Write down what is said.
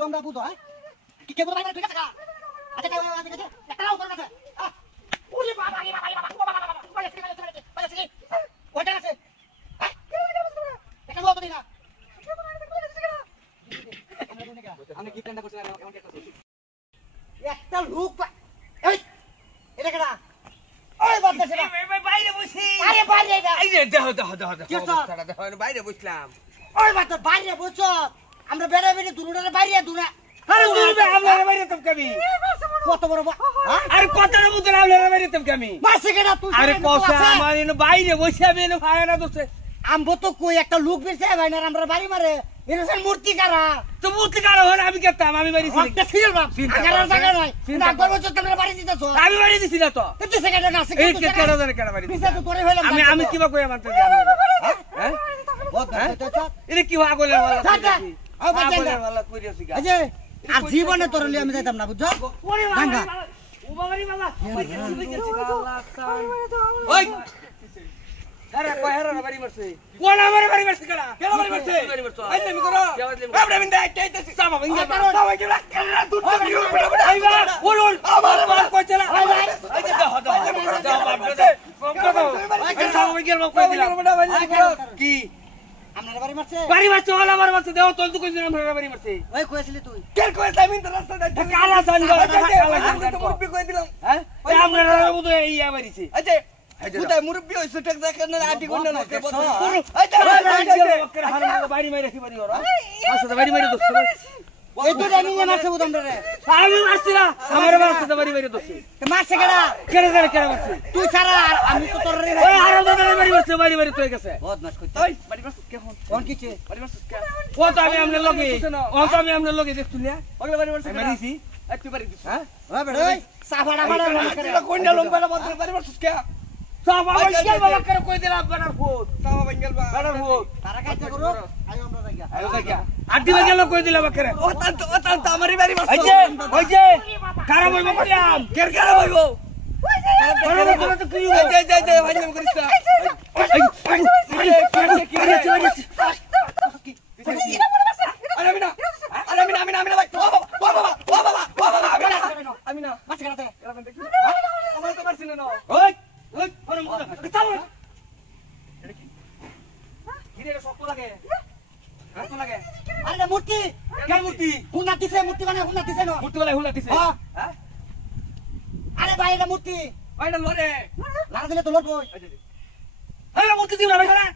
জীবনটা বুঝো হ্যাঁ কি কেবল বাইরে ঠিক আছে কা আচ্ছা কেউ আছে কাছে একটা নাও তোর কাছে ওরে বাবা রে বাবা রে বাবা বাইরে ওটা আছে একটা নাও তো দিনা আমরা কি প্ল্যানটা করছিলাম এমন একটা লোক এই এটা কেডা ওই বাদদাছে না বাইরে বসি আরে বাইরে এটা এই যে দেখো বাইরে বসলাম ওই বাদ বাইরে বসো আমরা বেড়া বেড়ে দুনুটারে বাইরে দুনা আরে তুমি আমলার বাইরে তুমি কবি কত বড় হ্যাঁ আরে কত বড় মুদ্রা আমলার বাইরে তুমি কবি মাসে কেডা তুই আরে কসা আমার এনে বাইরে বসে আমি এনে ফায়না দোছে আমবো তো কই একটা লোক বেরছে ভাই না আমরা বাড়ি মারে এরসেন মূর্তি কারা তো মূর্তি কারো হন আমি কেতাম আমি বাড়ি ছিলাম একটা সিল বাপ আগার জায়গা নাই না গর্ব তো তোমরা বাড়ি দিতেছো আমি বাড়ি দিছি না তো তুই সেকেন্ড না এই কেডা জানে কেডা বাড়ি পিছা তো করে হইলাম আমি কিবা কই মানতে হ্যাঁ এটা কি হওয়া গলে वाला वाला কই দিছি গা আজে আর জীবনে তোর লিয়ে আমি যাইতাম না বুঝছো ওরে বাবা ও বাবা রে বাবা ওই আরে কয়রা বাড়ি মারছে কোন আমারে বাড়ি মারছে কেডা কেডা বাড়ি মারছে আই তুমি করো আমরা বিন্দা আইতাইতেছি সামা বিন্দা সামা কি কেডা দুধ দিও আইবা ওল আমার কই চলা এই যে দাও দাও সামা বিকেল কই দিলাম কি আমরা বাড়ি মারছে বাড়ি মারছে ওলা আমার মারছে দেও তোল তুই কইছিস আমরা বাড়ি মারছে ওই কইছিলি তুই কেন কইছ আমি তো রাস্তা যাই কালা সানগা তো মুরব্বি কই দিলাম হ্যাঁ ওই আমরা মতো ইয়া বাড়িছে আচ্ছা কোথায় মুরব্বি হইছে টেক দেখেন না আটি কোন না আচ্ছা বাড়ি মারি রাখি বাড়ি ওরা আসলে বাড়ি মারি দোস্ত এই তো জানি না মারছে বুদম রে আমি মারছি না আমার মারছে বাড়ি মারি দোস্ত মারছে কেডা কেডা মারছে তুই ছাড়া আমি তো তোর রে ওই আর দাদা বাড়ি মারি তুই গেছে বদমাশ কইতে ওই বাড়ি মারছিস কেমন কোন কিছে বাড়ি মারছিস কে ও তো আমি আমনে লগে ও তো আমি আমনে লগে দেখছু না ওগলা বাড়ি মারছিস মারিছি আর তুই বাড়ি দিছিস হ্যাঁ ওই বেড়া ওই সাফাড়া ফাড়া এটা কোনটা লম্বা বন্ধ বাড়ি মারছিস কে সাবা বাঙ্গেল বাবা করে কই দিলা বাড়ার ফুট সাবা বাঙ্গেল বাড়ার ফুট তারা কাইতে করো আইও আমরা যাইগা আয়ো দেখা আড্ডি বাঙ্গেল কই দিলা বাকরে ও তান তো আমারই বাড়ি মারছিস ওই যে কারা বইবো কইলাম কারা বইবো তো কি যাই ভাই নাম করিস আরে মূর্তি কেন মূর্তি হুনা দিছে মূর্তি মানে হুনা দিছে না মূর্তি বলে হুলা দিছে হ্যাঁ আরে ভাই এটা মূর্তি ওইটা লরে লাড়া দিলে তো লড়বই আরে মূর্তি দিও না ভাই হ্যাঁ